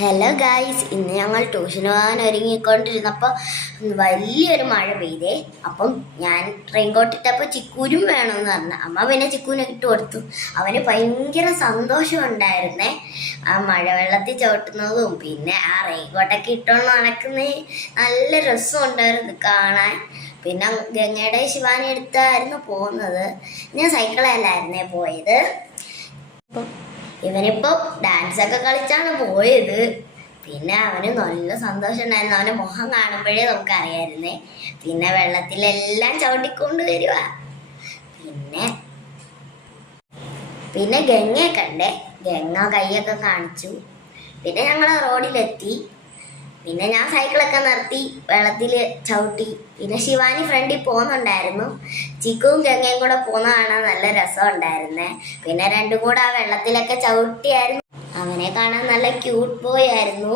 Hello guys, ഇന്ന് ഞങ്ങൾ ട്യൂഷന് പോകാൻ ഒരുങ്ങിക്കൊണ്ടിരുന്നപ്പോൾ വലിയൊരു മഴ പെയ്തേ. അപ്പം ഞാൻ റെയിൻകോട്ട് ഇട്ടപ്പോൾ ചിക്കൂരും വേണമെന്ന് പറഞ്ഞു. അമ്മ പിന്നെ ചിക്കൂനെ ഇട്ട് കൊടുത്തു. അവന് ഭയങ്കര സന്തോഷം ഉണ്ടായിരുന്നേ, ആ മഴവെള്ളത്തിൽ ചവിട്ടുന്നതും പിന്നെ ആ റെയിൻകോട്ടൊക്കെ ഇട്ടോണ്ട് നടക്കുന്നേ. നല്ല രസം ഉണ്ടായിരുന്നു കാണാൻ. പിന്നെ ഗംഗയുടെ ശിവാനി എടുത്തായിരുന്നു പോകുന്നത്. ഞാൻ സൈക്കിളല്ലായിരുന്നേ പോയത്. ഇവനിപ്പോ ഡാൻസ് ഒക്കെ കളിച്ചാണ് പോയത്. പിന്നെ അവന് നല്ല സന്തോഷം ഉണ്ടായിരുന്നു. അവന്റെ മുഖം കാണുമ്പോഴേ നമുക്ക് അറിയായിരുന്നേ. പിന്നെ വെള്ളത്തിലെല്ലാം ചവിട്ടിക്കൊണ്ട് വരുക. പിന്നെ ഗംഗയെ കണ്ടേ. ഗംഗ കൈയൊക്കെ കാണിച്ചു. പിന്നെ ഞങ്ങൾ റോഡിലെത്തി. പിന്നെ ഞാൻ സൈക്കിളൊക്കെ നിർത്തി വെള്ളത്തിൽ ചവിട്ടി. പിന്നെ ശിവാനി ഫ്രണ്ടിൽ പോകുന്നുണ്ടായിരുന്നു. ചിക്കുവും ഗംഗയും കൂടെ പോകുന്ന കാണാൻ നല്ല രസം ഉണ്ടായിരുന്നേ. പിന്നെ രണ്ടും കൂടെ ആ വെള്ളത്തിലൊക്കെ ചവിട്ടിയായിരുന്നു. അവനെ കാണാൻ നല്ല ക്യൂട്ട് ബോയ് ആയിരുന്നു.